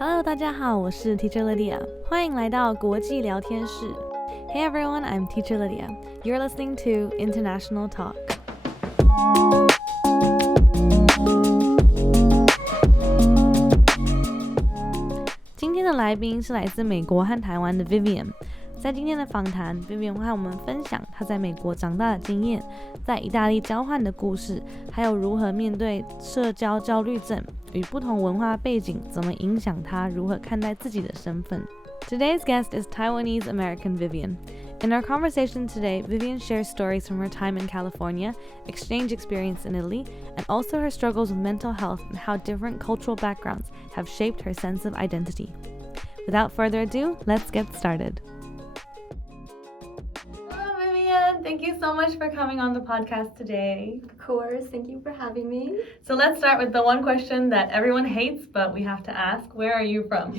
Hello， 大家好，我是 Teacher Lydia， 欢迎来到国际聊天室。Hey everyone, I'm Teacher Lydia. You're listening to International Talk. 今天的来宾是来自美国和台湾的 Vivian。在今天的访谈 ，Vivian 会和我们分享她在美国长大的经验，在意大利交换的故事，还有如何面对社交焦虑症与不同文化背景怎么影响她如何看待自己的身份。Today's guest is Taiwanese American Vivian. In our conversation today, Vivian shares stories from her time in California, exchange experience in Italy, and also her struggles with mental health and how different cultural backgrounds have shaped her sense of identity. Without further ado, let's get started.Hello, Vivian. Thank you so much for coming on the podcast today. Of course. Thank you for having me. So let's start with the one question that everyone hates, but we have to ask. Where are you from?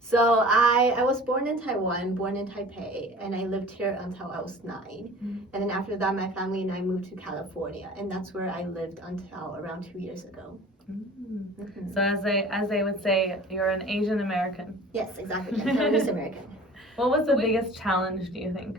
So I was born in Taiwan, born in Taipei, and I lived here until I was 9. Mm-hmm. And then after that, my family and I moved to California, and that's where I lived until around 2 years ago. Mm-hmm. So as they would say, you're an Asian American. Yes, exactly. I'm Taiwanese American. What was the biggest challenge, do you think,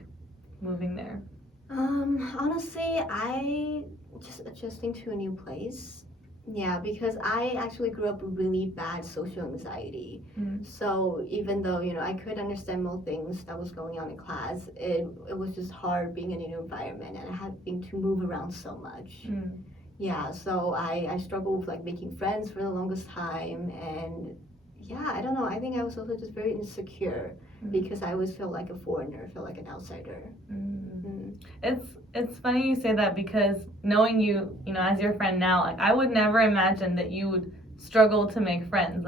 moving there? Honestly, I just adjusting to a new place. Yeah, because I actually grew up with really bad social anxiety. Mm-hmm. So even though, I could understand most things that was going on in class, it was just hard being in a new environment and having to move around so much. Mm-hmm. Yeah, so I struggled with making friends for the longest time, and yeah, I don't know, I think I was also just very insecure. Mm-hmm. Because I always feel like a foreigner, feel like an outsider. Mm-hmm. It's funny you say that, because knowing you, as your friend now, I would never imagine that you would struggle to make friends.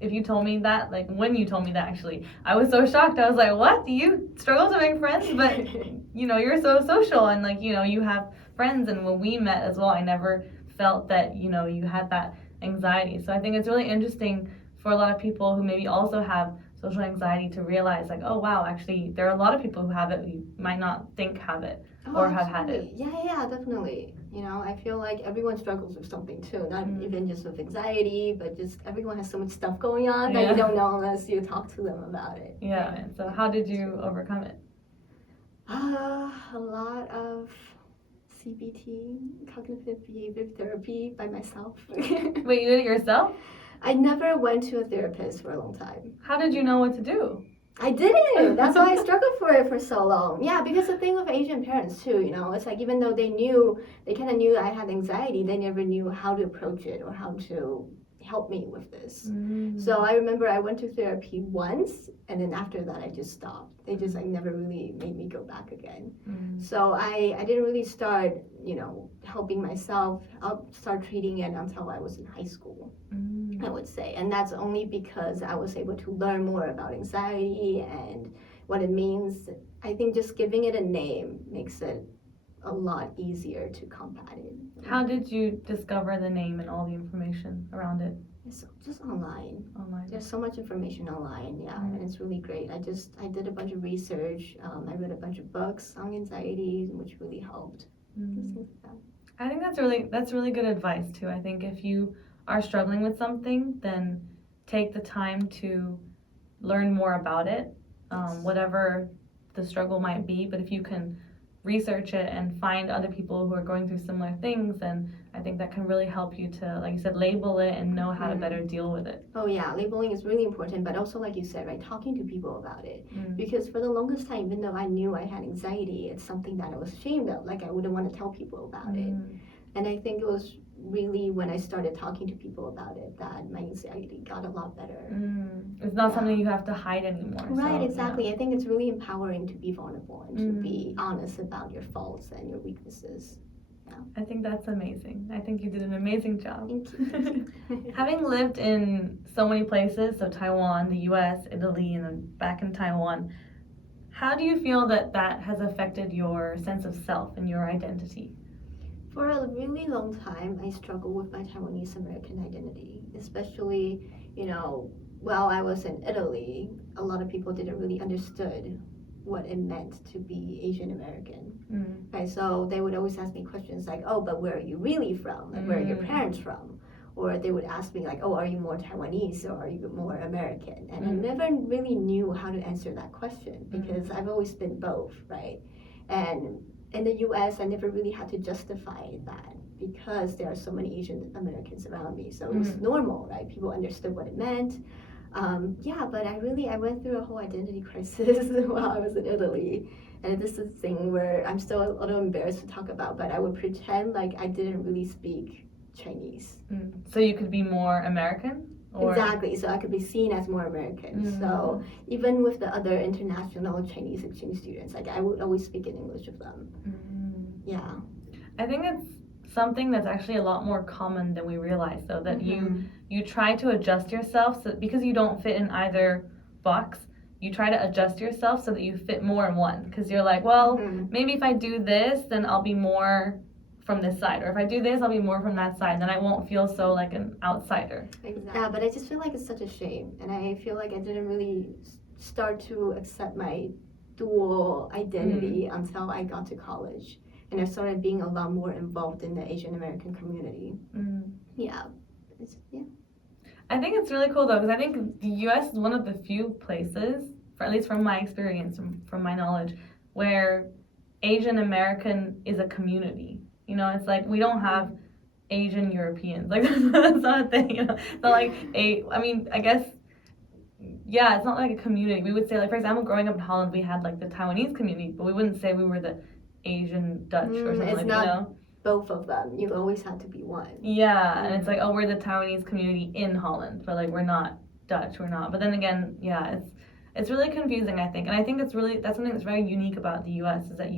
If you told me that, when you told me that, actually, I was so shocked. I was like, what? Do you struggle to make friends? But you're so social, and you have friends. And when we met as well, I never felt that you had that anxiety. So I think it's really interesting for a lot of people who maybe also have social anxiety to realize oh wow, actually there are a lot of people who have it you might not think have it or have had it. Yeah, definitely. I feel like everyone struggles with something too, not even just with anxiety, but just everyone has so much stuff going on that you don't know unless you talk to them about it. Yeah. So how did you overcome it? A lot of CBT, cognitive behavior therapy, by myself. Wait, you did it yourself? I never went to a therapist for a long time. How did you know what to do? I didn't. That's why I struggled for it for so long. Yeah, because the thing with Asian parents too, it's even though they kind of knew I had anxiety, they never knew how to approach it or how to help me with this. So I remember I went to therapy once, and then after that I just stopped. They just never really made me go back again. So I didn't really start, helping myself. I'll start treating it until I was in high school, I would say. And that's only because I was able to learn more about anxiety and what it means. I think just giving it a name makes it a lot easier to combat it. How did you discover the name and all the information around it? It's just online. There's so much information online, and it's really great. I did a bunch of research. I read a bunch of books on anxiety, which really helped. Just things like that. I think that's really good advice too. I think if you are struggling with something, then take the time to learn more about it, whatever the struggle might be. But if you can research it and find other people who are going through similar things, then I think that can really help you to, like you said, label it and know how to better deal with it. Oh yeah, labeling is really important, but also like you said, right, talking to people about it. Because for the longest time, even though I knew I had anxiety, it's something that I was ashamed of, I wouldn't want to tell people about it. And I think it was really when I started talking to people about it that my anxiety got a lot better. It's not something you have to hide anymore. Right, exactly. Yeah. I think it's really empowering to be vulnerable and to be honest about your faults and your weaknesses. Yeah. I think that's amazing. I think you did an amazing job. Thank you. Having lived in so many places, so Taiwan, the US, Italy, and then back in Taiwan, how do you feel that has affected your sense of self and your identity? For a really long time, I struggled with my Taiwanese American identity, especially, while I was in Italy, a lot of people didn't really understood what it meant to be Asian American. Right? So they would always ask me questions like, oh, but where are you really from? Where are your parents from? or they would ask me like, oh, are you more Taiwanese or are you more American? And I never really knew how to answer that question because I've always been both, right? And in the US, I never really had to justify that because there are so many Asian Americans around me. So it was normal, right? People understood what it meant. But I went through a whole identity crisis while I was in Italy. And this is a thing where I'm still a little embarrassed to talk about, but I would pretend like I didn't really speak Chinese. So you could be more American? Or? Exactly, so I could be seen as more American. So even with the other international Chinese exchange students, like I would always speak in English with them. Yeah. I think it's something that's actually a lot more common than we realize, though, that you try to adjust yourself so, because you don't fit in either box. You try to adjust yourself so that you fit more in one, because you're like, well, maybe if I do this, then I'll be more from this side, or if I do this, I'll be more from that side, then I won't feel so like an outsider. Exactly. Yeah, but I just feel like it's such a shame, and I feel like I didn't really start to accept my dual identity until I got to college, and I started being a lot more involved in the Asian American community. Yeah. I think it's really cool though, because I think the U.S. is one of the few places, at least from my experience, from my knowledge, where Asian American is a community. You know, it's like we don't have Asian Europeans. Like that's not a thing. You know, it's not like I guess, yeah, it's not like a community. We would say, like, for example, growing up in Holland, we had like the Taiwanese community, but we wouldn't say we were the Asian Dutch or something like that. You know? Both of them. You always have to be one. Yeah, and it's like, oh, we're the Taiwanese community in Holland, but like we're not Dutch, we're not. But then again, yeah, it's really confusing, I think. And I think that's something that's very unique about the US is that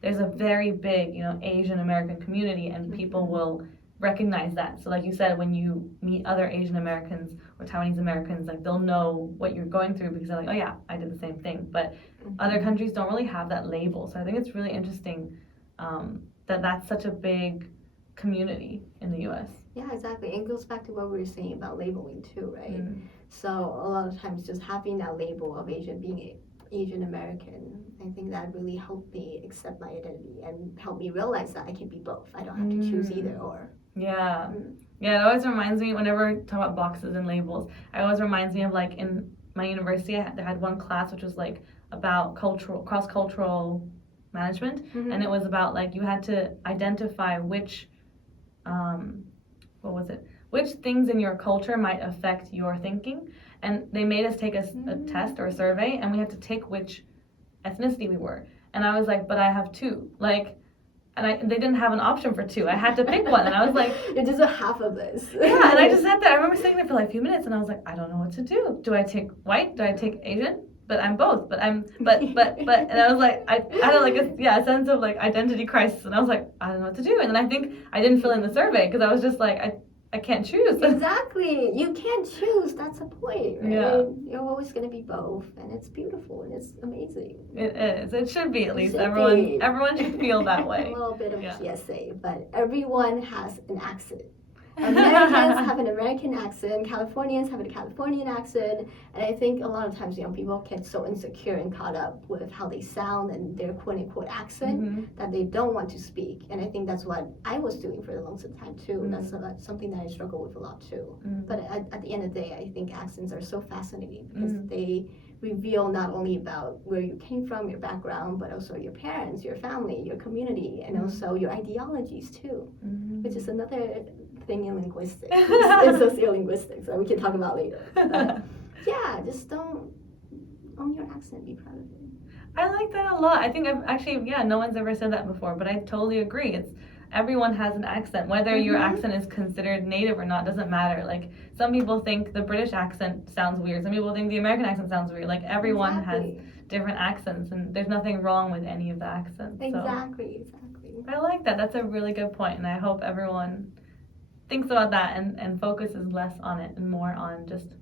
there's a very big, Asian American community, and people will recognize that. So like you said, when you meet other Asian Americans or Taiwanese Americans, like they'll know what you're going through because they're like, oh yeah, I did the same thing. But other countries don't really have that label. So I think it's really interesting that that's such a big community in the US. Yeah, exactly. And it goes back to what we were saying about labeling too, right? So a lot of times just having that label of being Asian American, I think that really helped me accept my identity and helped me realize that I can be both. I don't have to choose either or. Yeah. Yeah, it always reminds me, whenever I talk about boxes and labels, it always reminds me of like in my university, I had one class which was like about cross-cultural management, and it was about like you had to identify which things in your culture might affect your thinking, and they made us take a test or a survey, and we had to tick which ethnicity we were, and I was like, but I have two, like, and they didn't have an option for two. I had to pick one, and I was like, you're just a half of this. Yeah, and I just sat there. I remember sitting there for like a few minutes, and I was like, I don't know what to do. Do I take white? Do I take Asian? But I'm both. But and I was like, I had like a sense of like identity crisis, and I was like, I don't know what to do. And then I think I didn't fill in the survey because I was just like, I can't choose. Exactly. You can't choose. That's the point, right? Yeah. You're always going to be both, and it's beautiful, and it's amazing. It is. It should be, at least. Everyone should feel that way. A little bit of PSA, but everyone has an accent. Americans have an American accent, Californians have a Californian accent, and I think a lot of times, people get so insecure and caught up with how they sound and their quote-unquote accent that they don't want to speak, and I think that's what I was doing for the longest time too. That's something that I struggle with a lot too. But at the end of the day, I think accents are so fascinating because they reveal not only about where you came from, your background, but also your parents, your family, your community, and also your ideologies too, which is another thing in linguistics, in sociolinguistics, that we can talk about later. But yeah, just don't own your accent, be proud of it. I like that a lot. I think no one's ever said that before, but I totally agree. Everyone has an accent. Whether your accent is considered native or not doesn't matter. Like, some people think the British accent sounds weird. Some people think the American accent sounds weird. Like, everyone has different accents, and there's nothing wrong with any of the accents. Exactly. I like that. That's a really good point, and I hope everyone thinks about that and focuses less on it and more on just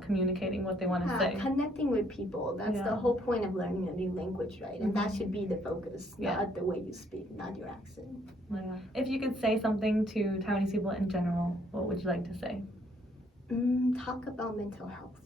communicating what they want to say. Connecting with people. That's the whole point of learning a new language, right? And that should be the focus, not the way you speak, not your accent. Yeah. If you could say something to Taiwanese people in general, what would you like to say? Talk about mental health.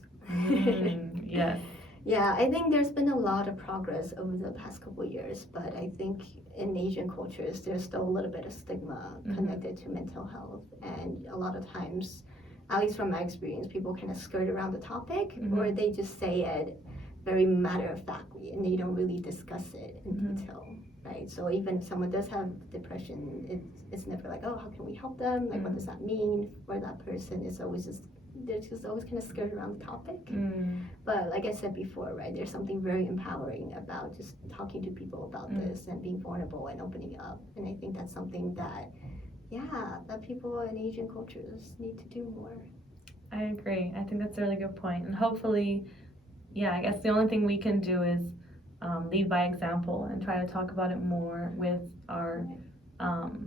Yes. Yeah, I think there's been a lot of progress over the past couple of years, but I think in Asian cultures, there's still a little bit of stigma connected to mental health. And a lot of times, at least from my experience, people kind of skirt around the topic or they just say it very matter-of-factly and they don't really discuss it in detail, right? So even if someone does have depression, it's never like, oh, how can we help them? Like, what does that mean for that person? It's always just, they're just always kind of skirt around the topic. But like I said before, right, there's something very empowering about just talking to people about this and being vulnerable and opening up. And I think that's something that, that people in Asian cultures need to do more. I agree. I think that's a really good point. And hopefully, I guess the only thing we can do is lead by example and try to talk about it more with our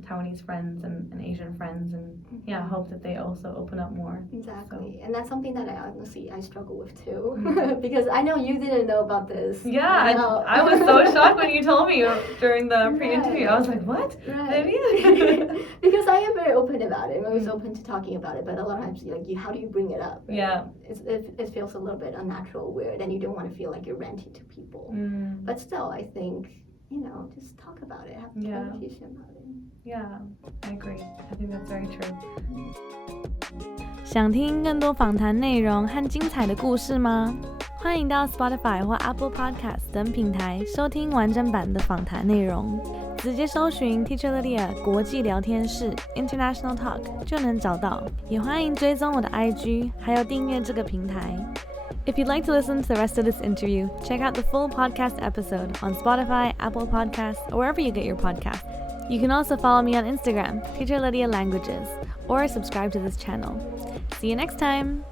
Taiwanese friends and Asian friends, and hope that they also open up more. Exactly. So. And that's something that I struggle with too, because I know you didn't know about this. Yeah, I was so shocked when you told me during the pre-interview. I was like, what? Right. Because I am very open about it. I'm always open to talking about it, but a lot of times, like, how do you bring it up? Right? Yeah. It feels a little bit unnatural, weird, and you don't want to feel like you're ranting to people. But still, I think, just talk about it, have a conversation about it. Yeah, I agree. I think that's very true. 想听更多访谈内容和精彩的故事吗？欢迎到 Spotify 或 Apple Podcast 等平台收听完整版的访谈内容。直接搜寻 Teacher Lydia 国际聊天室 International Talk 就能找到。也欢迎追踪我的 IG， 还有订阅这个平台。If you'd like to listen to the rest of this interview, check out the full podcast episode on Spotify, Apple Podcasts, or wherever you get your podcasts. You can also follow me on Instagram, Teacher Lydia Languages, or subscribe to this channel. See you next time!